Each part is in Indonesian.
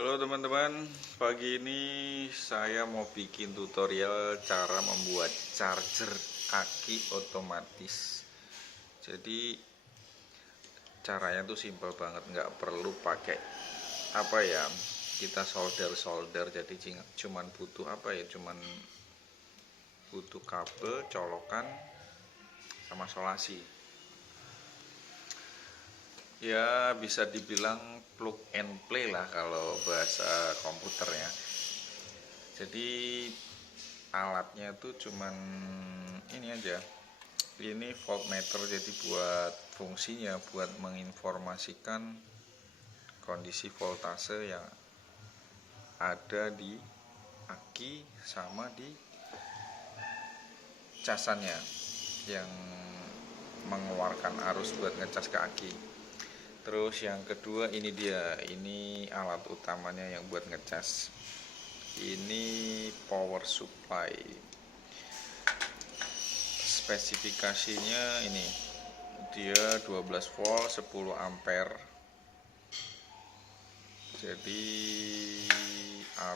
Halo teman-teman, pagi ini saya mau bikin tutorial cara membuat charger aki otomatis. Jadi caranya tuh simpel banget, nggak perlu pakai apa ya, kita solder, jadi cuman butuh apa ya, cuman butuh kabel, colokan, sama solasi. Ya bisa dibilang plug and play lah kalau bahasa komputernya. Jadi alatnya tuh cuman ini aja, ini voltmeter, jadi buat fungsinya buat menginformasikan kondisi voltase yang ada di aki sama di casannya yang mengeluarkan arus buat ngecas ke aki. Terus yang kedua ini dia, ini alat utamanya yang buat ngecas. Ini power supply. Spesifikasinya ini, dia 12 volt 10 ampere. Jadi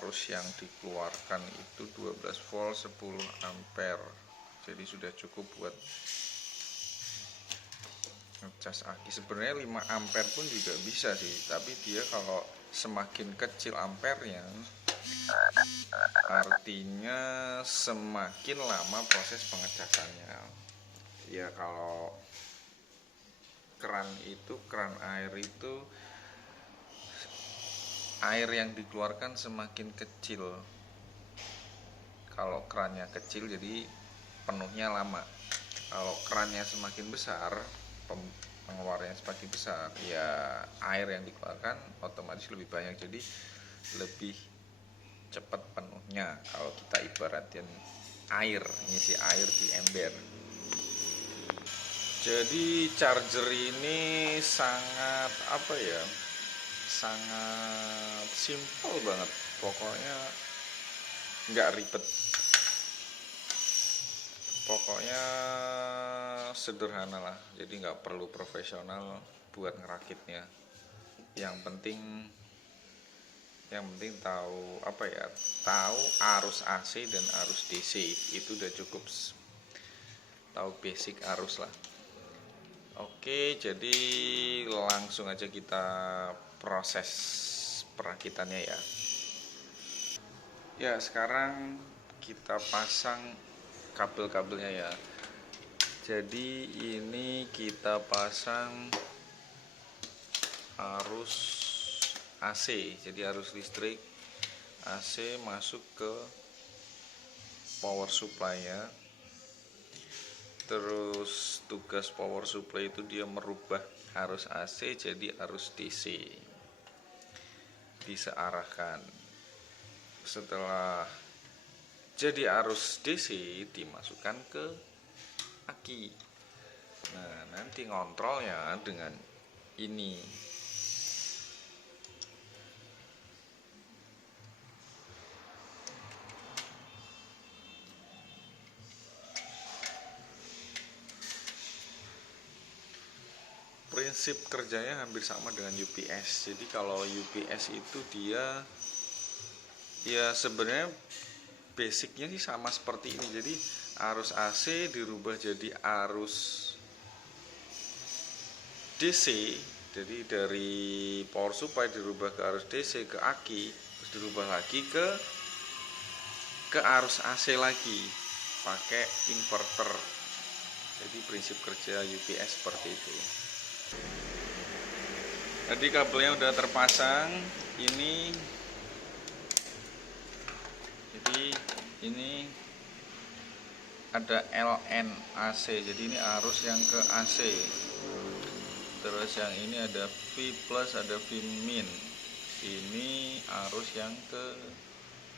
arus yang dikeluarkan itu 12 volt 10 ampere. Jadi sudah cukup buat ngecas aki. Sebenarnya 5 ampere pun juga bisa sih, tapi dia kalau semakin kecil ampernya artinya semakin lama proses pengecasannya. Ya kalau keran air itu, air yang dikeluarkan semakin kecil. Kalau kerannya kecil jadi penuhnya lama. Kalau kerannya semakin besar, pengeluarannya semakin besar, ya air yang dikeluarkan otomatis lebih banyak, jadi lebih cepat penuhnya. Kalau kita ibaratin air, ngisi air di ember. Jadi charger ini sangat apa ya, sangat simple banget, pokoknya nggak ribet, pokoknya sederhana lah. Jadi nggak perlu profesional buat ngerakitnya. Yang penting tahu apa ya, tahu arus AC dan arus DC, itu udah cukup. Tahu basic arus lah. Oke, jadi langsung aja kita proses perakitannya ya. Ya, sekarang kita pasang kabel-kabelnya ya. Jadi ini kita pasang arus AC, jadi arus listrik AC masuk ke power supply ya. Terus tugas power supply itu dia merubah arus AC jadi arus DC, disearahkan. Setelah jadi arus DC dimasukkan ke aki. Nah, nanti ngontrolnya dengan ini. Prinsip kerjanya hampir sama dengan UPS. Jadi kalau UPS itu dia ya sebenarnya basicnya sih sama seperti ini. Jadi arus AC dirubah jadi arus DC, jadi dari power supply dirubah ke arus DC ke aki, terus dirubah lagi ke arus AC lagi pakai inverter. Jadi prinsip kerja UPS seperti itu. Jadi kabelnya udah terpasang ini. Jadi ini ada LN AC, jadi ini arus yang ke AC. Terus yang ini ada V plus, ada V min. Ini arus yang ke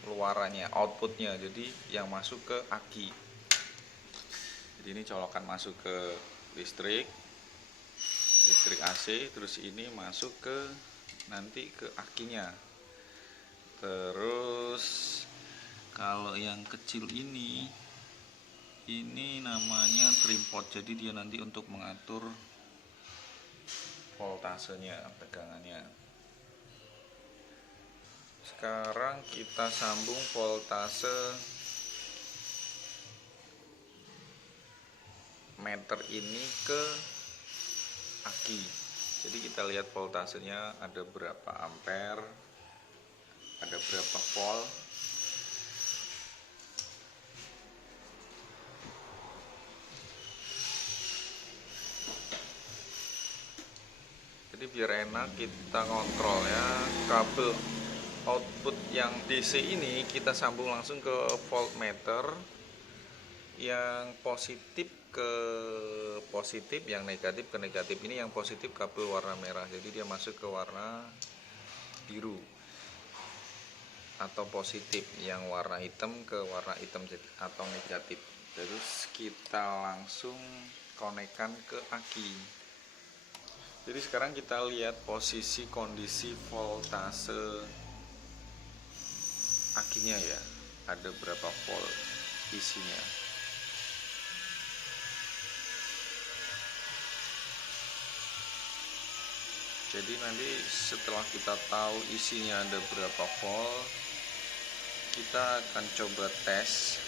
keluarannya, outputnya, jadi yang masuk ke aki. Jadi ini colokan masuk ke listrik AC, terus ini masuk ke nanti ke akinya. Terus kalau yang kecil ini namanya trim pot, jadi dia nanti untuk mengatur voltasenya, tegangannya. Sekarang kita sambung voltase meter ini ke aki. Jadi kita lihat voltasenya ada berapa ampere, ada berapa volt. Jadi biar enak kita kontrol ya, kabel output yang DC ini kita sambung langsung ke voltmeter, yang positif ke positif, yang negatif ke negatif. Ini yang positif kabel warna merah, jadi dia masuk ke warna biru, atau positif, yang warna hitam ke warna hitam atau negatif. Terus kita langsung konekkan ke aki. Jadi sekarang kita lihat posisi kondisi voltase akinya ya, ada berapa volt isinya. Jadi nanti setelah kita tahu isinya ada berapa volt, kita akan coba tes.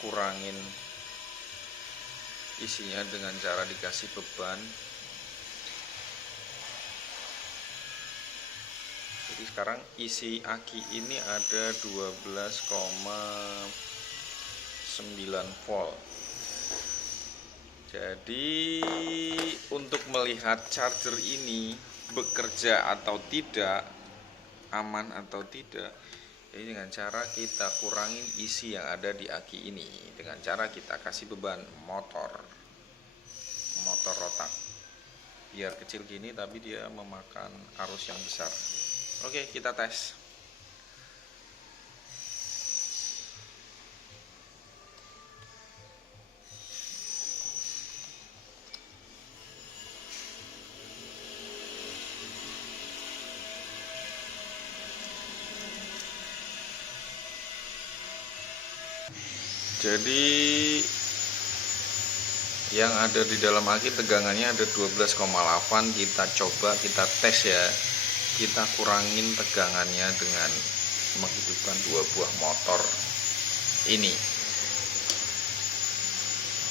Kurangin isinya dengan cara dikasih beban. Jadi sekarang isi aki ini ada 12,9 volt. Jadi untuk melihat charger ini bekerja atau tidak, aman atau tidak, jadi dengan cara kita kurangin isi yang ada di aki ini, dengan cara kita kasih beban motor rotak. Biar kecil gini tapi dia memakan arus yang besar. Oke, kita tes. Jadi yang ada di dalam aki tegangannya ada 12,8. Kita coba, kita tes ya. Kita kurangin tegangannya dengan menghidupkan 2 buah motor ini.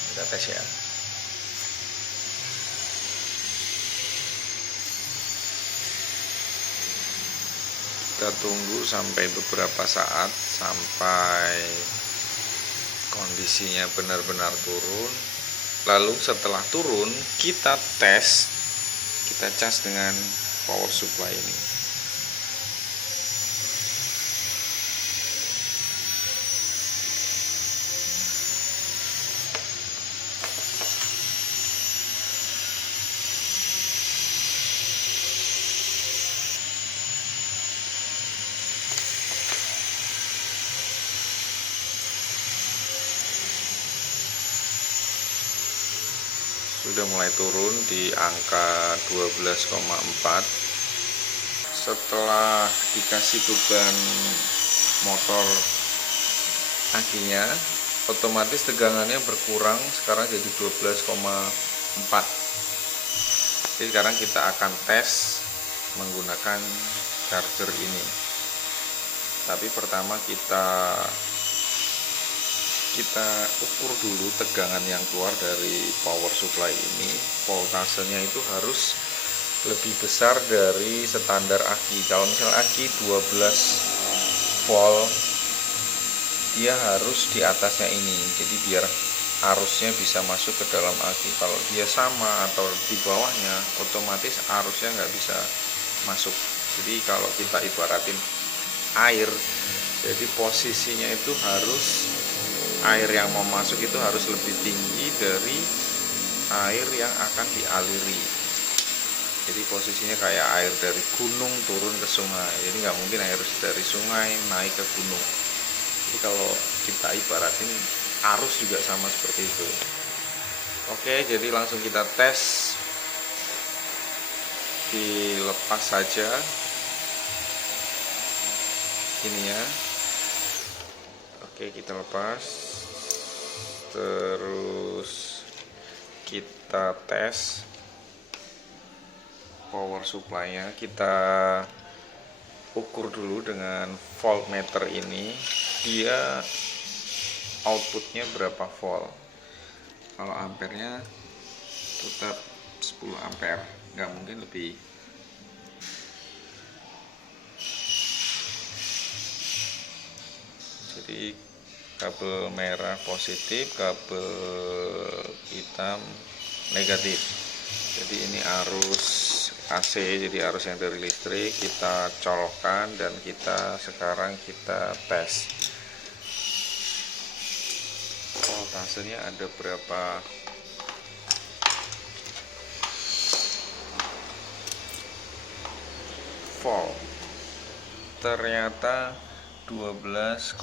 Kita tes ya. Kita tunggu sampai beberapa saat sampai kondisinya benar-benar turun. Lalu setelah turun kita tes, kita cas dengan power supply ini. Sudah mulai turun di angka 12,4. Setelah dikasih beban motor akinya, otomatis tegangannya berkurang, sekarang jadi 12,4. Jadi sekarang kita akan tes menggunakan charger ini. Tapi pertama kita ukur dulu tegangan yang keluar dari power supply ini. Voltasenya itu harus lebih besar dari standar aki. Kalau misalnya aki 12 volt, dia harus di atasnya ini, jadi biar arusnya bisa masuk ke dalam aki. Kalau dia sama atau di bawahnya, otomatis arusnya nggak bisa masuk. Jadi kalau kita ibaratin air, jadi posisinya itu harus, air yang mau masuk itu harus lebih tinggi dari air yang akan dialiri. Jadi posisinya kayak air dari gunung turun ke sungai. Jadi nggak mungkin air dari sungai naik ke gunung. Jadi kalau kita ibaratin arus juga sama seperti itu. Oke, jadi langsung kita tes. Dilepas saja ini ya. Oke, kita lepas. Terus kita tes power supply-nya. Kita ukur dulu dengan voltmeter ini, dia outputnya berapa volt. Kalau ampernya tetap 10 ampere, nggak mungkin lebih. Jadi kabel merah positif, kabel hitam negatif. Jadi ini arus AC, jadi arus yang dari listrik kita colokkan dan sekarang kita tes voltasenya ada berapa. Volt ternyata 12,2.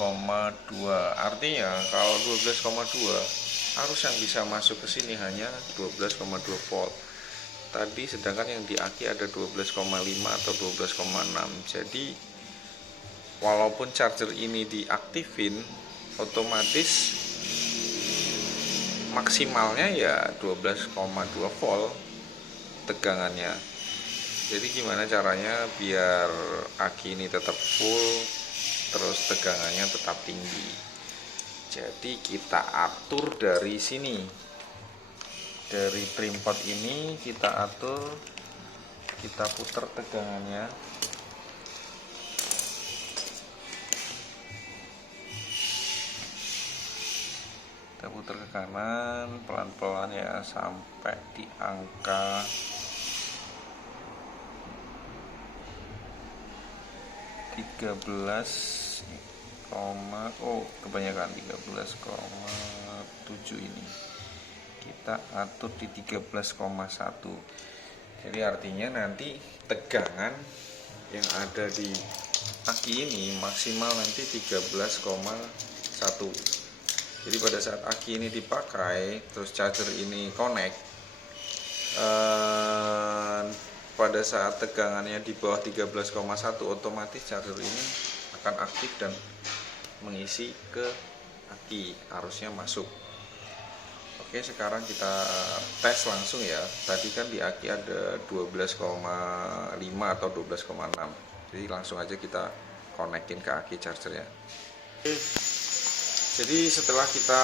Artinya kalau 12,2 arus yang bisa masuk ke sini hanya 12,2 volt. Tadi sedangkan yang di aki ada 12,5 atau 12,6. Jadi walaupun charger ini diaktifin, otomatis maksimalnya ya 12,2 volt tegangannya. Jadi gimana caranya biar aki ini tetap full, terus tegangannya tetap tinggi. Jadi kita atur dari sini, dari trim pot ini kita atur, kita putar tegangannya. Kita putar ke kanan pelan-pelan ya sampai di angka 13, kebanyakan 13,7 ini. Kita atur di 13,1. Jadi artinya nanti tegangan yang ada di aki ini maksimal nanti 13,1. Jadi pada saat aki ini dipakai, terus charger ini connect, pada saat tegangannya di bawah 13,1 otomatis charger ini akan aktif dan mengisi ke aki, arusnya masuk. Oke, sekarang kita tes langsung ya. Tadi kan di aki ada 12,5 atau 12,6. Jadi langsung aja kita konekin ke aki chargernya. Jadi setelah kita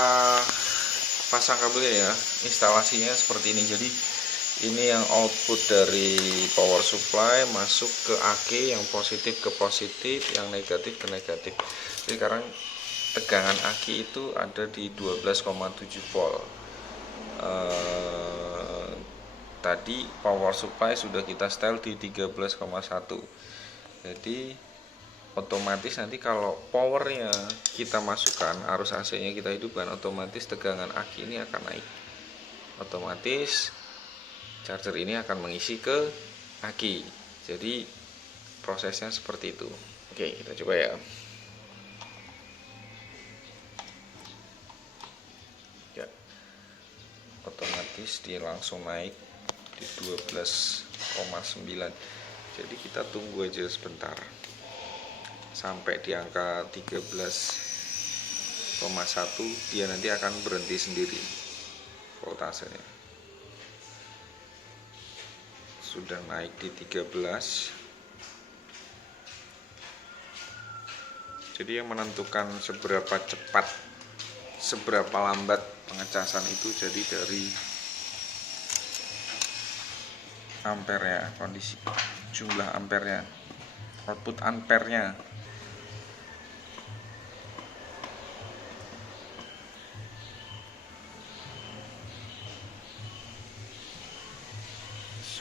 pasang kabelnya ya, instalasinya seperti ini. Jadi ini yang output dari power supply masuk ke aki, yang positif ke positif, yang negatif ke negatif. Jadi sekarang tegangan aki itu ada di 12,7 volt. Tadi power supply sudah kita setel di 13,1. Jadi otomatis nanti kalau powernya kita masukkan, arus AC nya kita hidupkan, otomatis tegangan aki ini akan naik. Otomatis charger ini akan mengisi ke aki. Jadi prosesnya seperti itu. Oke, kita coba ya. Ya, otomatis dia langsung naik di 12,9. Jadi kita tunggu aja sebentar sampai di angka 13,1, dia nanti akan berhenti sendiri voltasenya. Sudah naik di 13. Jadi yang menentukan seberapa cepat, seberapa lambat pengecasan itu jadi dari ampernya, kondisi jumlah ampernya, output ampernya.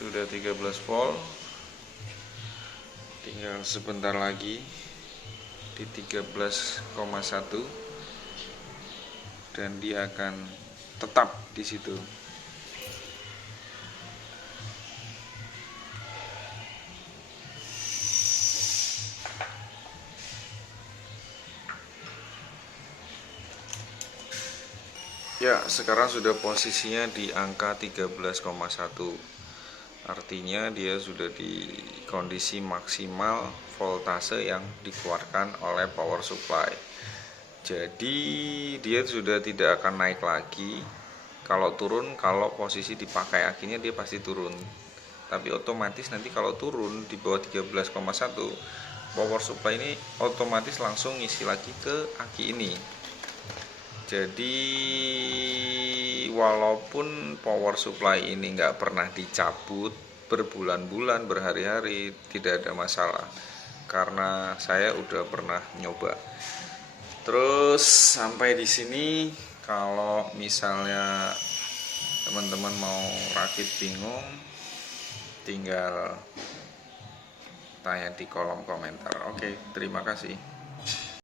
Sudah 13 volt, tinggal sebentar lagi di 13,1 dan dia akan tetap di situ. Ya, sekarang sudah posisinya di angka 13,1. Artinya dia sudah di kondisi maksimal voltase yang dikeluarkan oleh power supply. Jadi dia sudah tidak akan naik lagi. Kalau turun, kalau posisi dipakai akinya dia pasti turun. Tapi otomatis nanti kalau turun di bawah 13,1, power supply ini otomatis langsung ngisi lagi ke aki ini. Jadi walaupun power supply ini nggak pernah dicabut berbulan-bulan, berhari-hari, tidak ada masalah karena saya udah pernah nyoba. Terus sampai di sini, kalau misalnya teman-teman mau rakit bingung, tinggal tanya di kolom komentar. Oke, terima kasih.